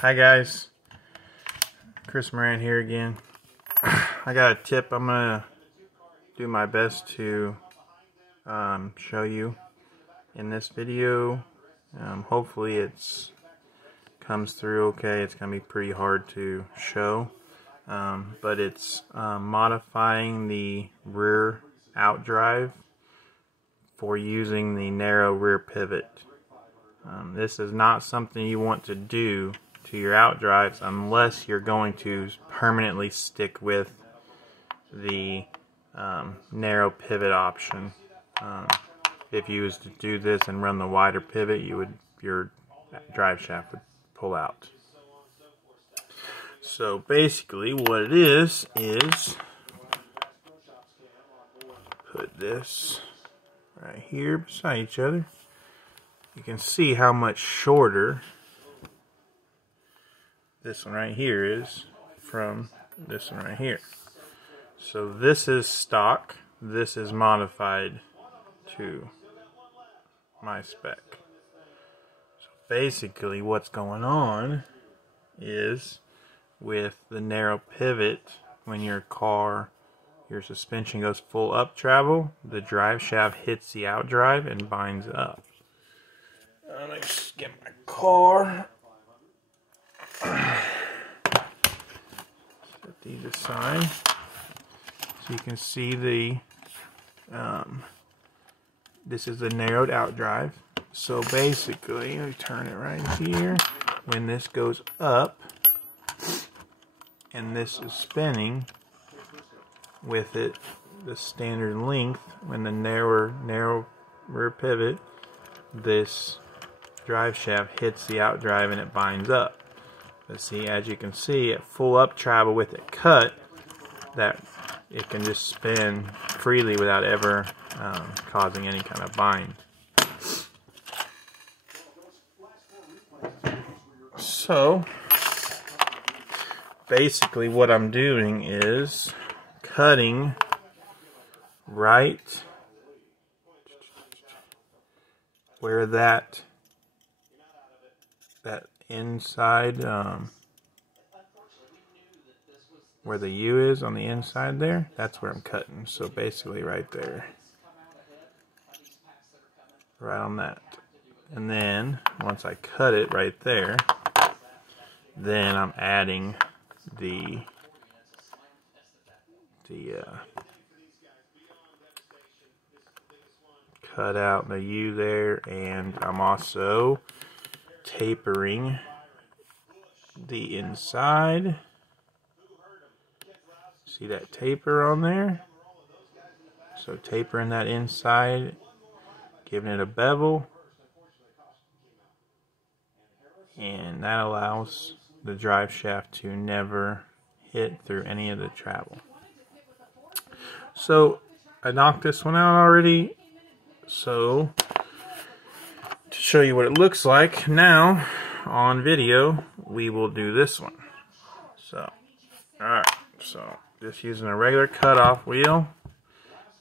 Hi guys, Chris Moran here again. I got a tip I'm gonna do my best to show you in this video. Hopefully it's comes through okay. It's gonna be pretty hard to show, but it's modifying the rear outdrive for using the narrow rear pivot. This is not something you want to do to your outdrives unless you're going to permanently stick with the narrow pivot option. If you was to do this and run the wider pivot, your drive shaft would pull out. So basically what it is put this right here beside each other. You can see how much shorter this one right here is from this one right here. So this is stock, this is modified to my spec. So basically what's going on is with the narrow pivot, when your suspension goes full up travel, the drive shaft hits the outdrive and binds up. Let me just get my car. Set these aside so you can see the this is the narrowed outdrive. So basically, let me turn it right here. When this goes up and this is spinning with it the standard length, when the narrow rear pivot, this drive shaft hits the outdrive and it binds up. But see, as you can see, at full up travel with it cut, that it can just spin freely without ever causing any kind of bind. So basically what I'm doing is cutting right where that inside, where the U is on the inside there, that's where I'm cutting. So basically right there, right on that. And then once I cut it right there, then I'm adding the cut out the U there, and I'm also tapering the inside. See that taper on there? So tapering that inside, giving it a bevel, and that allows the drive shaft to never hit through any of the travel. So I knocked this one out already. So to show you what it looks like now on video, we will do this one. So alright, so just using a regular cutoff wheel,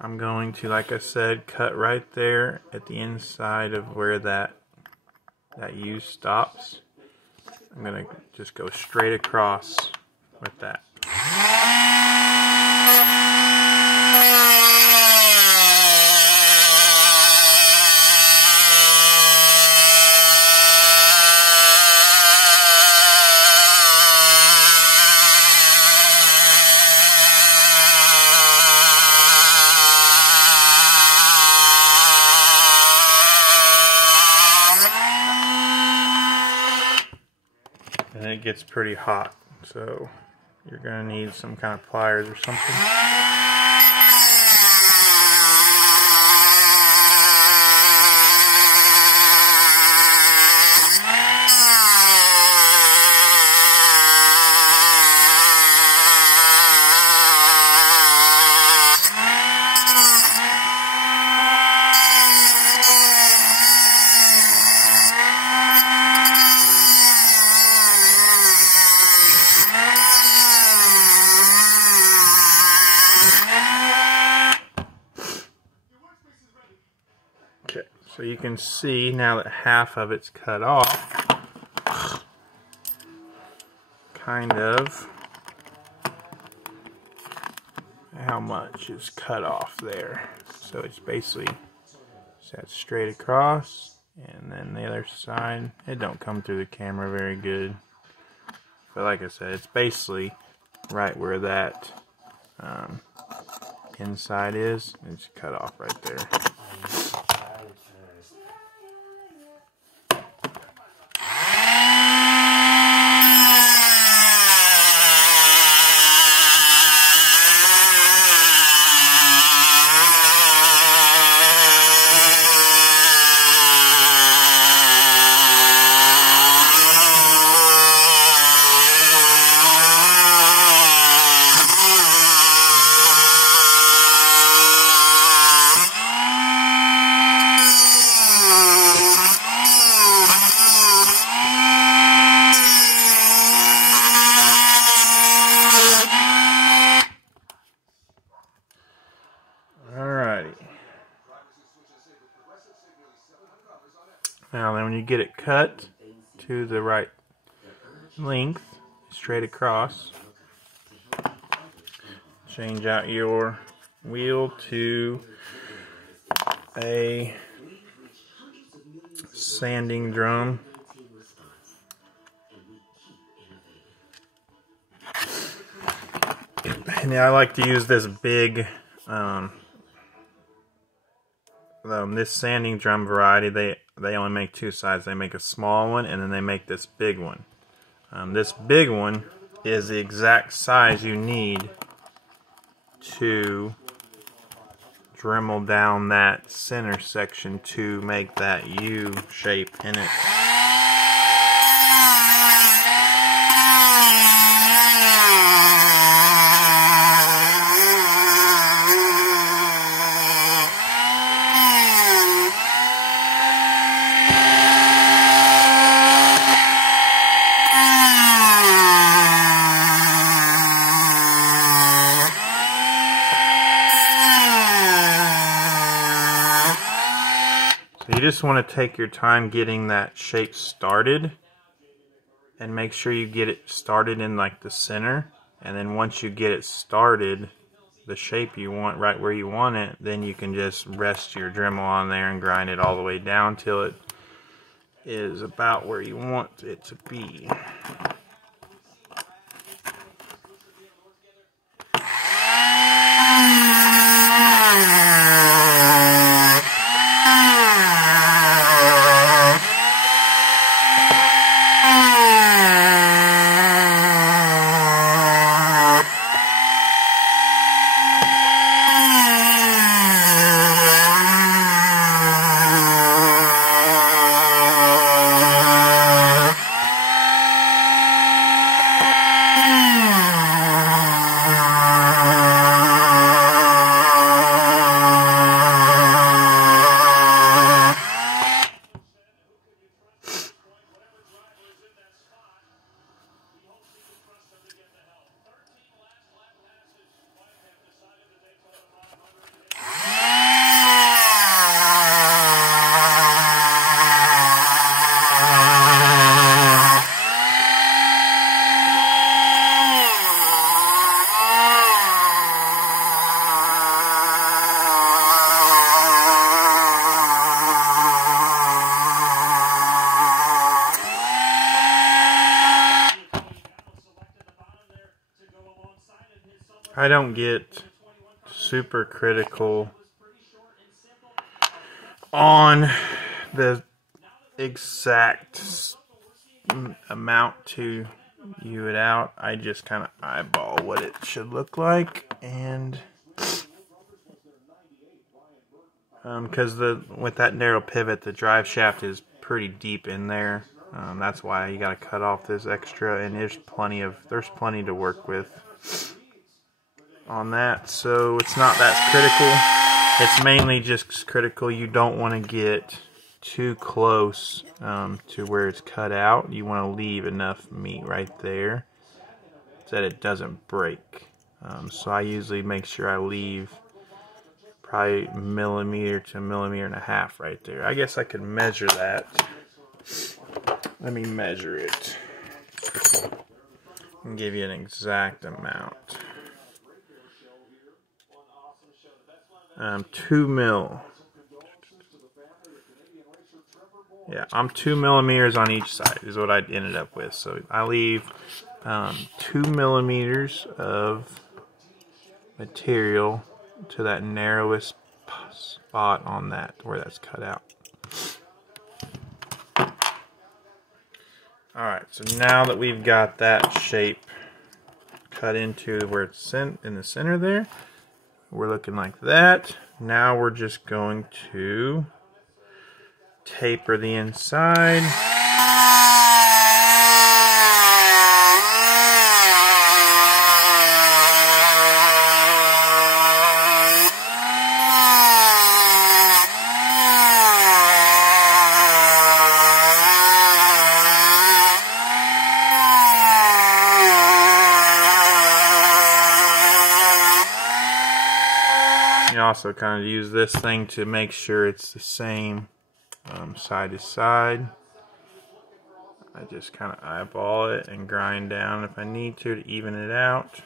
I'm going to, like I said, cut right there at the inside of where that U stops. I'm going to just go straight across with that. And it gets pretty hot, so you're going to need some kind of pliers or something. Okay, so you can see now that half of it's cut off, kind of how much is cut off there. So it's basically set straight across, and then the other side, it don't come through the camera very good, but like I said, it's basically right where that inside is. It's cut off right there. Now then, when you get it cut to the right length, straight across, change out your wheel to a sanding drum. And I like to use this big, this sanding drum variety. They only make two sides. They make a small one, and then they make this big one. This big one is the exact size you need to Dremel down that center section to make that U shape in it. You just want to take your time getting that shape started, and make sure you get it started in like the center, and then once you get it started, the shape you want right where you want it, then you can just rest your Dremel on there and grind it all the way down till it is about where you want it to be. I don't get super critical on the exact amount to U it out. I just kind of eyeball what it should look like, and because with that narrow pivot, the drive shaft is pretty deep in there. That's why you got to cut off this extra, and there's plenty to work with on that, so it's not that critical. It's mainly just critical you don't want to get too close to where it's cut out. You want to leave enough meat right there so that it doesn't break. So I usually make sure I leave probably millimeter to millimeter and a half right there. I guess I could measure that. Let me measure it. and give you an exact amount. 2 mil. Yeah, I'm 2 millimeters on each side is what I ended up with. So I leave 2 millimeters of material to that narrowest spot on that where that's cut out. Alright, so now that we've got that shape cut into where it's in the center there, we're looking like that. Now we're just going to taper the inside. You also kind of use this thing to make sure it's the same side to side. I just kind of eyeball it and grind down if I need to even it out.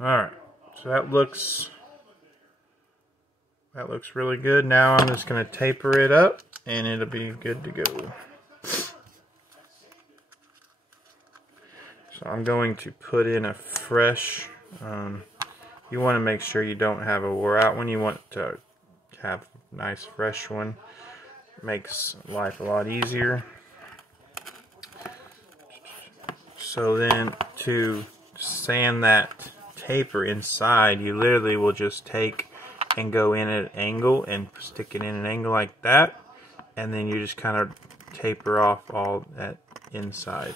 Alright, so that looks really good. Now I'm just going to taper it up and it'll be good to go. So I'm going to put in a fresh, you want to make sure you don't have a wore out one. You want to have a nice fresh one. Makes life a lot easier. So then to sand that taper inside, you literally will just take and go in at an angle and stick it in an angle like that, and then you just kind of taper off all that inside.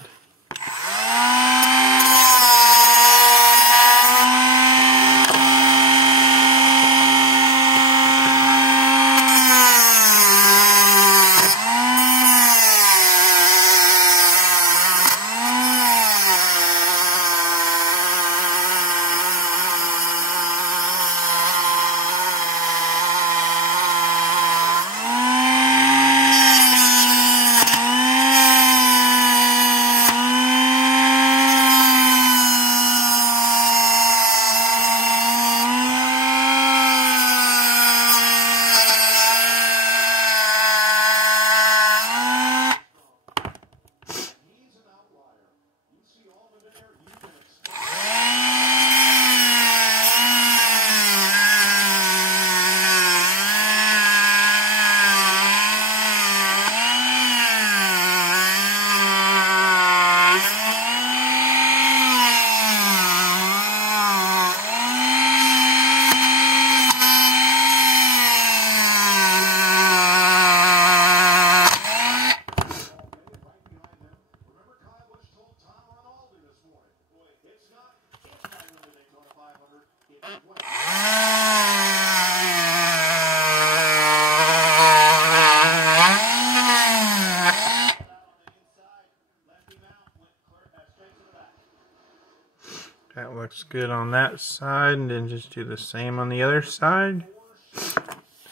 That looks good on that side, and then just do the same on the other side.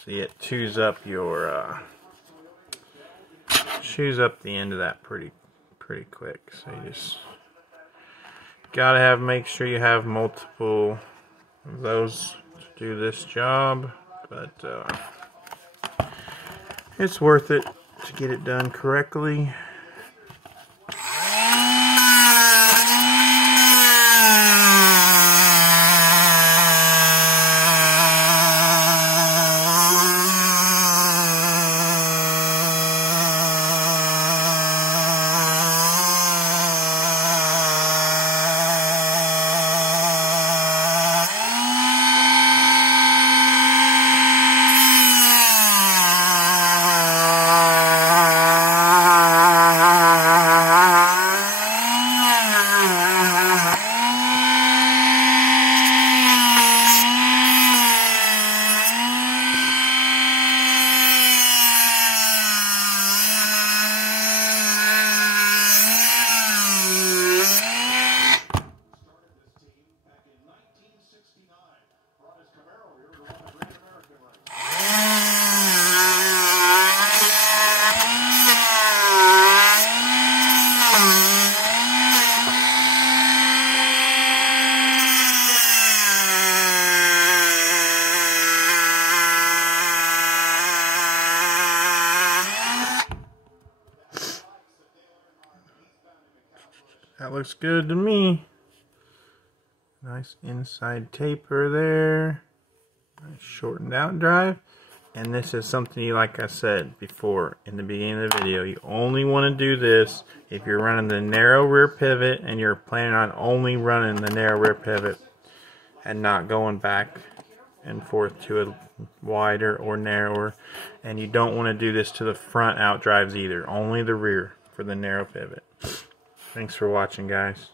See, it chews up your the end of that pretty quick. So you just gotta make sure you have multiple of those to do this job, but it's worth it to get it done correctly. Looks good to me. Nice inside taper there. Nice shortened out drive. And this is something you, like I said before in the beginning of the video, you only want to do this if you're running the narrow rear pivot and you're planning on only running the narrow rear pivot and not going back and forth to a wider or narrower. And you don't want to do this to the front out drives either, only the rear for the narrow pivot. Thanks for watching, guys.